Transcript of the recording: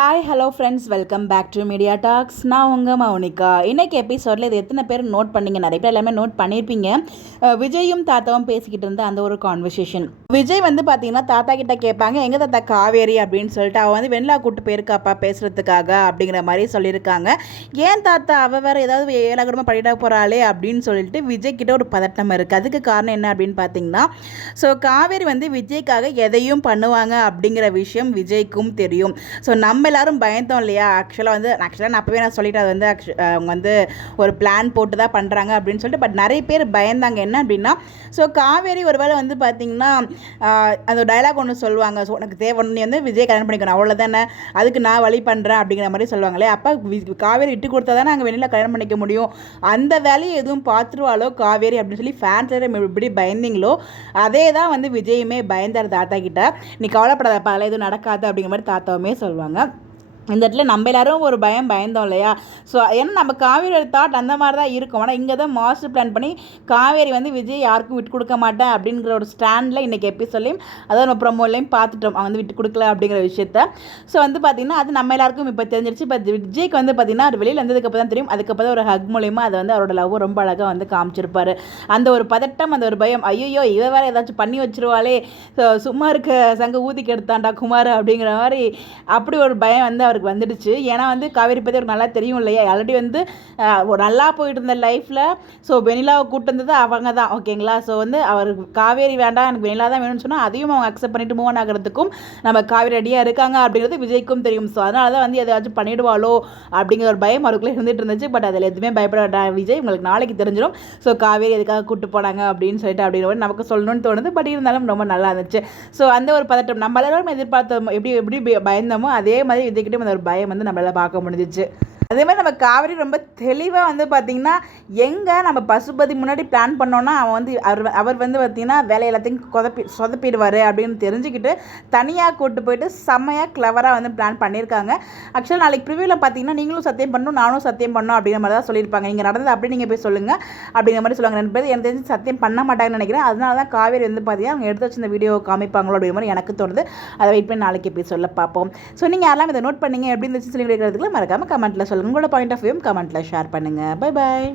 Hi hello friends, welcome back to media talks. நான் உங்கள் மௌனிகா. இன்றைக்கி எபிசோடில் இது எத்தனை பேர் நோட் பண்ணிங்க? நிறைய பேர் எல்லாமே நோட் பண்ணியிருப்பீங்க. விஜயும் தாத்தாவும் பேசிக்கிட்டு இருந்த அந்த ஒரு கான்வர்சேஷன். விஜய் பார்த்தீங்கன்னா தாத்தா கிட்ட கேட்பாங்க, எங்கே தாத்தா காவேரி அப்படின்னு சொல்லிட்டு. அவள் வெண்ணிலா கூப்பிட்டு போயிருக்காப்பா பேசுகிறதுக்காக அப்படிங்கிற மாதிரி சொல்லியிருக்காங்க. ஏன் தாத்தா அவள் வேறு ஏதாவது ஏழாகூடமாக பண்ணிட போகிறாளே அப்படின்னு சொல்லிட்டு விஜய் கிட்ட ஒரு பதட்டம் இருக்குது. அதுக்கு காரணம் என்ன அப்படின்னு பார்த்தீங்கன்னா, ஸோ காவேரி விஜய்க்காக எதையும் பண்ணுவாங்க அப்படிங்கிற விஷயம் விஜய்க்கும் தெரியும். ஸோ நம்ம எல்லாரும் பயந்தோம் இல்லையா? ஆக்சுவலாக நான் அப்போவே சொல்லிட்டேன், அது அவங்க ஒரு பிளான் போட்டு தான் பண்ணுறாங்க அப்படின்னு சொல்லிட்டு. பட் நிறைய பேர் பயந்தாங்க. என்ன அப்படின்னா, ஸோ காவேரி ஒரு வேளை பார்த்தீங்கன்னா அந்த டைலாக் ஒன்று சொல்லுவாங்க, ஸோ உனக்கு தேவை நீ விஜய் கல்யாணம் பண்ணிக்கணும் அவ்வளோதானே, அதுக்கு நான் வழி பண்ணுறேன் அப்படிங்கிற மாதிரி சொல்லுவாங்களே. அப்போ காவேரி விட்டு கொடுத்தா தானே அங்கே வெளியில் கல்யாணம் பண்ணிக்க முடியும். அந்த வேலையை எதுவும் பார்த்துருவாளோ காவேரி அப்படின்னு சொல்லி ஃபேன்ஸ் எப்படி பயந்தீங்களோ அதே தான் விஜயுமே பயந்தார் தாத்தா கிட்ட. நீ கவலைப்படாத, பல எதுவும் நடக்காது அப்படிங்கிற மாதிரி தாத்தாவுமே சொல்லுவாங்க. இந்த இடத்துல நம்ம எல்லாரும் ஒரு பயந்தோம் இல்லையா? ஸோ ஏன்னா நம்ம காவேரியோட தாட் அந்த மாதிரி தான் இருக்கும். ஆனால் இங்கே தான் மாஸ்டர் பிளான் பண்ணி காவேரி விஜய் யாருக்கும் விட்டு கொடுக்க மாட்டேன் அப்படிங்கிற ஒரு ஸ்டாண்டில் இன்றைக்கி எபிசோட்லையும் அதாவது நம்ம ப்ரொமோலையும் பார்த்துட்டோம். அவன் விட்டு கொடுக்கல அப்படிங்கிற விஷயத்த. ஸோ பார்த்திங்கன்னா அது நம்ம எல்லாருக்கும் இப்போ தெரிஞ்சிருச்சு. இப்போ விஜய்க்கு பார்த்திங்கன்னா அது வெளியில் வந்ததுக்கப்புறம் தான் தெரியும். அதுக்கப்புறம் ஒரு ஹக் மூலியமா அதை அவரோட லவ் ரொம்ப அழகாக காமிச்சிருப்பாரு. அந்த ஒரு பதட்டம், அந்த ஒரு பயம், ஐயோ இவ வேறு ஏதாச்சும் பண்ணி வச்சிருவாளே, சும்மா இருக்க சங்க ஊதிக்கு எடுத்தாண்டா குமார் அப்படிங்கிற மாதிரி அப்படி ஒரு பயம் அவருக்கு வந்துடுச்சு. ஏன்னா காவேரி பற்றி அவருக்கு நல்லா தெரியும் இல்லையா? ஆல்ரெடி நல்லா போயிட்டு இருந்த லைஃப்பில் ஸோ வெனிலாவை கூட்டு வந்தது அவங்க தான், ஓகேங்களா? ஸோ அவருக்கு காவேரி வேண்டாம், எனக்கு வெனிலா தான் வேணும்னு சொன்னால் அதையும் அவங்க அக்செப்ட் பண்ணிட்டு மூவ் ஆன் ஆகிறதுக்கும் நம்ம காவேரி ரெடியாக இருக்காங்க அப்படிங்கிறது விஜய்க்கும் தெரியும். ஸோ அதனால தான் எதாச்சும் பண்ணிடுவாளோ அப்படிங்கிற ஒரு பயம் அவருக்குள்ளே இருந்துட்டு இருந்துச்சு. பட் அதில் எதுவுமே பயப்பட வேண்டாம் விஜய், உங்களுக்கு நாளைக்கு தெரிஞ்சிடும். ஸோ காவேரி எதுக்காக கூப்பிட்டு போனாங்க அப்படின்னு சொல்லிட்டு அப்படிங்கிற மாதிரி நமக்கு சொல்லணும்னு தோணுது. பட் இருந்தாலும் ரொம்ப நல்லா இருந்துச்சு. ஸோ அந்த ஒரு பதட்டம் நம்ம எல்லாரும் எதிர்பார்த்தோம், எப்படி பயந்தோமோ அதே மாதிரி விஜய்கிட்ட அந்த ஒரு பயம் நம்மளால பார்க்க முடிஞ்சிச்சு. அதே மாதிரி நம்ம காவேரி ரொம்ப தெளிவாக பார்த்திங்கன்னா, எங்கே நம்ம பசுபதி முன்னாடி பிளான் பண்ணோன்னா அவன் அவர் பார்த்திங்கன்னா வேலை எல்லாத்தையும் சொதப்பிடுவார் அப்படின்னு தெரிஞ்சுக்கிட்டு தனியாக கூப்பிட்டு போயிட்டு செம்மையாக கிளவராக பிளான் பண்ணியிருக்காங்க. ஆக்சுவலாக நாளைக்கு ப்ரிவியூவில் பார்த்தீங்கன்னா நீங்களும் சத்தியம் பண்ணணும், நானும் சத்தியம் பண்ணணும் அப்படிங்கிற மாதிரி தான் சொல்லியிருப்பாங்க. நீங்கள் நடந்தது அப்படி நீங்கள் போய் சொல்லுங்கள் அப்படிங்கிற மாதிரி சொல்லுவாங்க. 2 பேர் எனக்கு தெரிஞ்சு சத்தியம் பண்ண மாட்டாங்கன்னு நினைக்கிறேன். அதனால தான் காவேரி பார்த்தீங்கன்னா அவங்க எடுத்து வச்சு இந்த வீடியோ காமிப்பாங்களோ அப்படிங்கிற மாதிரி எனக்கு தோணுது. அதை வெயிட் பண்ணி நாளைக்கு போய் சொல்ல பார்ப்போம். ஸோ நீங்கள் யாரெல்லாம் இதை நோட் பண்ணீங்க எப்படி இருந்துச்சு சொல்லி கேட்கறதுக்குள்ள மறக்காமல் கமெண்ட்டில் சொல்லுங்கள். உங்களோட பாயிண்ட் ஆஃப் வியூ கமெண்ட்டில் ஷேர் பண்ணுங்கள். Bye bye.